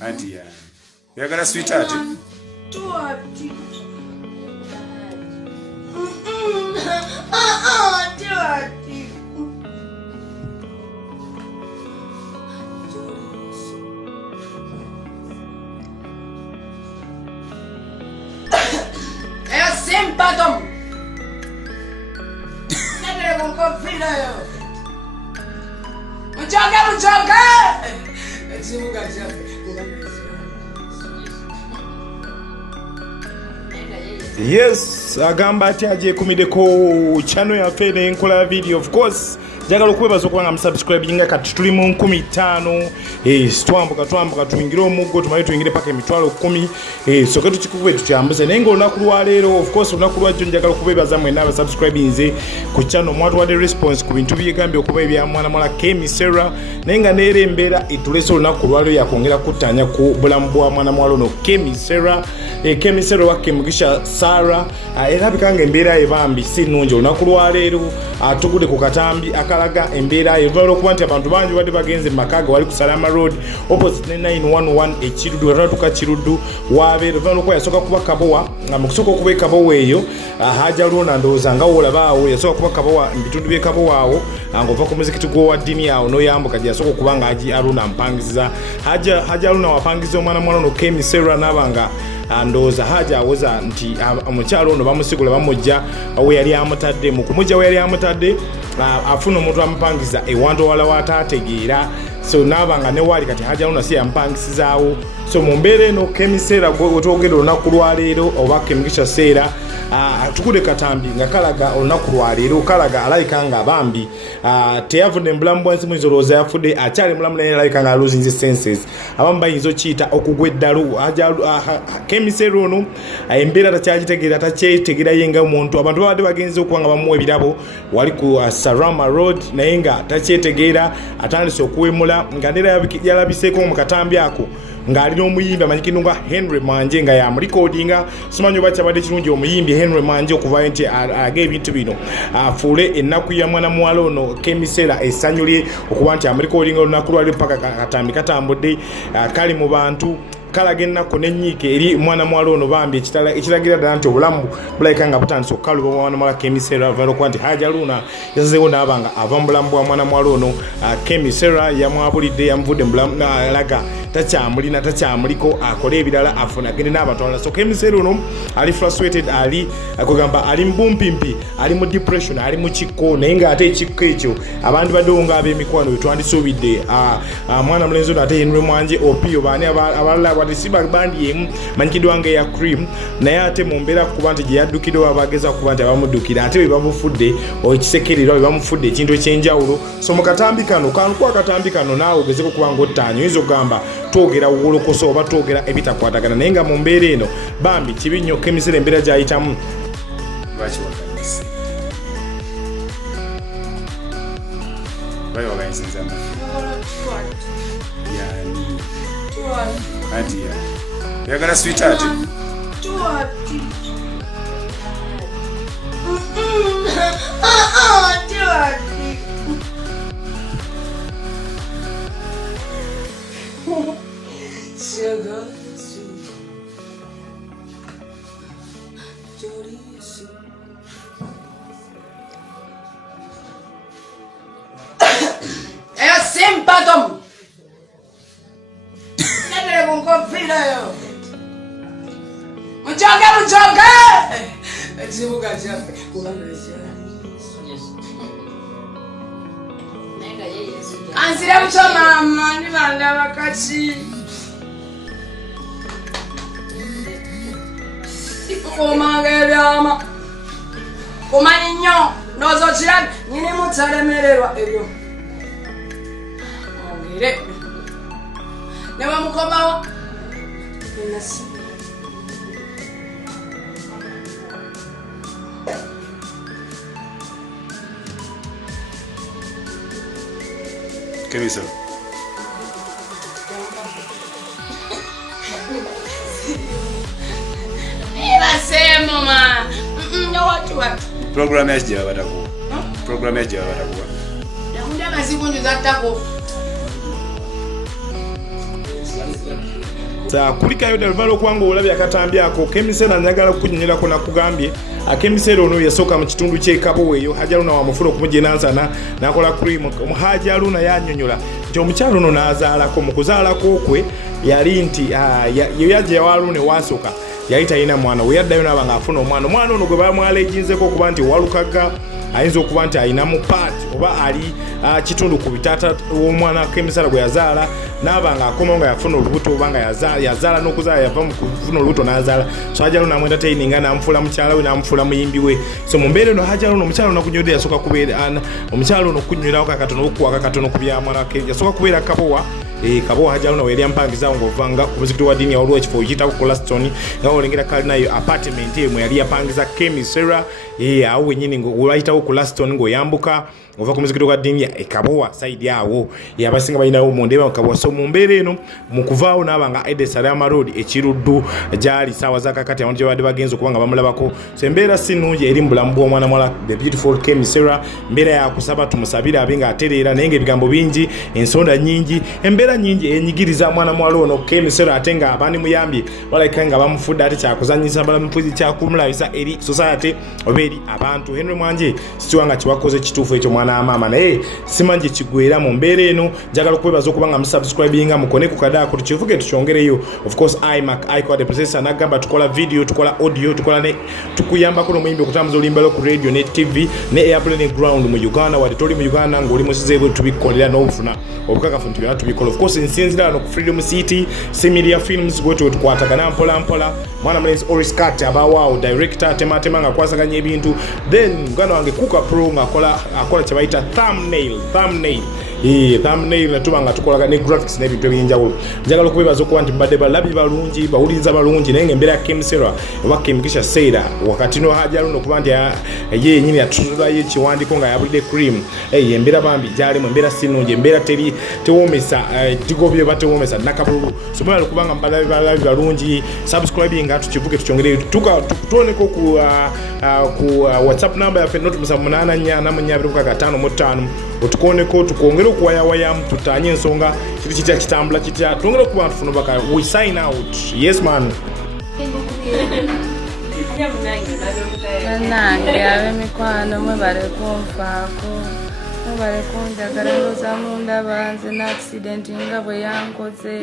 Auntie, you're gonna sweetheart. Symptom. Never con confida yo. Muchoka. Yes, agamba ati aje kumideko channel ya fene nkola video of course. Jagala okwebaza okubanga musubscribinga kati tuli mu 15 twambuka tuingire omuggo tumaye tuingire paka emitwalo 10 so ketu kikubwe tutyambuze naye ng'olunaku lwa leero of course olunaku lwajjo njagala okubebaza mwena abasubscribinze ku channel mwatuwadde response ku bintu byegambye okuba ebya mwana mwala Kemi Sera naye nga neera embeera etulese olunaku lwa leero yakwongera kuttanya ku bulamu bwa mwana mwala ono Kemi Sera Kemi Sera wa Kemugisha Sara erabika nga embeera ebambi si nnungi olunaku lwa leero tugudde ku katambi akalaga embeera evaalo okuba nti abantu bangi badde bagenze mu makaga wali ku Salama Road opposite ne 911 ekiruddu watatuka kiruddu wabeera evaalo okuba yasooka kuba kabowa nga mu kusooka okuba ekabowa eyo Hajji alona ndowooza nga woolabaawo yasooka kuba kabowa mu bitundu by'ekabowa awo ng'ova ku muzikiti gw'owa ddiini awo n'oyambuka gye yasooka okuba nga Hajji alona mpangisiza Hajji alona wapangisiza omwana mwala ono Kemi Sera n'abanga ndowooza Hajji awoza nti omukyalo ono bamusigula bamujja we yali amutadde mu kumujja we yali amutadde afuna omuntu amupangiza ewantu wala wataategeera so n'abanga ne wali kati Hajji alona si yampangisizaawo so mu mbeera eno Kemi Sera gwetwogera olunaku lwa leero oba Kemugisha Sera tukudde katambi nga kalaga olunaku lwa leero kalaga alayika nga bambi teyavudde mu bulamu bwansi muyinza olowooza yafudde akyali mulamu naye alayika nga losing senses abamu bayinza okiyita okugwa eddalu Kemi Sera ono embeera takyagitegeera takyetegeera ye nga omuntu abantu babadde bagenze okuba nga bamuwa ebirabo wali ku Salama Road naye nga takyetegeera atandise okuwemula nga neera yalabiseeko mu katambi ako ng'alina omuyimbi amanyikidde nga Henry Manje nga yamulikodinga simanyi oba kyabadde kirungi omuyimbi Henry Manje okuvayo nti aga ebintu bino afuule ennaku ya mwana muwala ono Kemi Sera essanyu lye okuba nti amulikodinga olunaku lwali paka katambi katambudde kali mu bantu kalaga ennaku n'ennyiike eri mwana mwala ono bambi ekiragira ddala nti obulamu bulayika nga butandise okukaluba mwana mwala Kemi Sera avayo okuba nti Hajji alona yasazeewo n'abanga ava mu bulamu bwa mwana mwala ono Kemi Sera yamwabulidde yamuvudde mu bulamu n'alaga takyamulina takyamuliko akola ebirala afuna agende n'abantu abalala so Kemi Sera ono ali frustrated ali kugamba ali mubumpimpi ali mu depression ali mu kikko naye ng'ate ekikko ekyo abantu baddewo ng'ab'emikwano bwe twandisuubidde mwana mulenzi ono ate Henry Mwanje Opio baani abalala batisiba bandi yemu manyikiddwa nga eya cream naye ate mu mbeera kuba nti gye yaddukiddewo abageza kuba nti abamuddukira ate bwe bamufudde ekisekererwa bwe bamufudde ekintu ekyenjawulo so mu katambi kano kankuwa akatambi kano naawe ogezeko kuba ng'ottaanya oyinza okugamba twogera wolokoso oba twogera ebitakwatagana naye nga mu mbeera eno bambi kibi nnyo Kemi Sera embeera gy'ayitamu You're gonna sweetheart. Sugar. Symptom. Never con confida yo. Muchoka. Ansira mucho mama ni banda bakati. Kumagebyama. Kumanyo nozo chira nyine mutalemererwa ebyo. Ongere. Newa mukomawo. Nasi. Kemi Sera. Sema ma. No what. Program ya Hajji abatakuwa. Program ya Hajji abatakuwa. Ndakunda mazikunju zattako. kulikayo dalvalo kwangu olabya akatambyako Kemi Sera njagala kunyira ko nakugambye Kemi Sera ono yasoka mu kitundu kye Kabowe yo Hajji Haruna wa mufulo kumujinansana nakola cream Hajji Haruna yanyonyola nti omukyalo ono nazaalako mu kuzaalako kwe yali nti yaje yawalune wasoka yayita ina mwana we yaddayo nabanga afuna omwana ono gwe bamwalejinzeko okuba nti walukaga ayinza okuba nti ayina mu paati oba ali kitundu ku bitata w'omwana Kemi Sera gwe yazaala nabanga akoma nga yafuna olubuto oba nga yazaala n'okuzaala yava mu kufuna olubuto n'azaala so Hajji Haruna amwentataininga n'amufuula mukyala we n'amufuula muyimbi we so mu mbeera eno Hajji Haruna omukyala ono kunyodde yasoka kubeera omukyala ono kunywerawo kakatono okuwaka katono ku byamwana yasoka kubeera Kabowa Kabowa Hajji Haruna weri ampangiza ng'ovanga ku muzikiti wa dini waliwo ekifo ekiyitibwa Colaston nga olengera kali nayo apartment emu yali yapangiza Kemi Sera awo wenyini ng'olayitawo Colaston ng'oyambuka ova ku muzikiti gwa dini Kabowa side yawo abasinga balinawo mu ndeba Kabowa so mu mbeera eno mu kuvaawo n'abanga Eddalu Road ekiruddu gyali saawa zakakati abantu gye badde bagenza okuba nga bamulabako so embeera si nnungi eri mu bulamu bw'omwana mwala the beautiful Kemi Sera mbeera yakusaba tumusabire abe ng'atereera naye ng'ebigambo bingi ensonda nyingi embeera nyingi enyigiriza mwana mwala ono Kemi Sera ate nga abandi muyambye balayika nga bamufudde ate kyakuzanyisa balamufuzi kyakumulabisa eri society oba eri abantu Henry Mwanje sikiwanga kiwakoze kituufu ekyo mwana amaama naye simanyi kigwera mu mbeera eno njagala okwebaza okuba nga musubscribinga mukone ku kadaako tukivuge tukyongereyo of course iCode processor nagamba tukola video tukola audio tukuyambako n'omuyimbi okutambuza olulimbalo ku radio ne TV ne airplane ne ground mu Uganda wadde toli mu Uganda ng'oli musizeebwe tubikolera n'obufuna obukakafu nti byonna tubikola of course nsinzira wano ku Freedom City Similia Films bwe tukwatagana mpola mwana mulenzi Oris Kat abawaawo director tematema nga kwasaganya ebintu then muganda wange Kuka Pro akola kye bayita thumbnail natuba nga tukolaga ne graphics n'ebintu ebyenjawulo njagala okubebaza okuba nti mbadde balabi balungi bawuliriza balungi naye ng'embeera ya Kemi Sera oba Kemi Sera wakati no Hajji Haruna okuba nti ye yenyini yatutulayo ekiwandiiko nga yabulidde cream embeera bambi gyalimu embeera si nnungi embeera tewoomesa tigobye oba tewoomesa nakabululu so mwala okubanga balabi balungi subscribing nga tukivuge tukyongereyo tutoneko ku WhatsApp number yaffe not 884 otukoneko tukongera okuwayawayamu tutanye ensonga kiti kitya kitambula kitya twongere okuba ntufuna baka we sign out yes man nange ab'emikwano mwebale kunfaako mwebale kunjagala ndooza mundaba nze n'accident nga bwe yankoze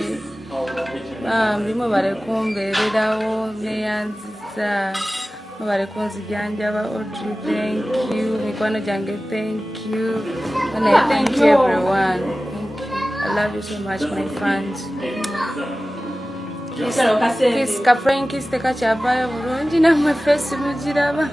bambi mwebale kumbeererawo neyanziza mwebale kunzijanjaba Audrey thank you mikwano gyange thank you and I thank you everyone. Thank you. I love you so much my fans. Kiss ka friend kiss teka kyabayo bulungi namwe face mugiraba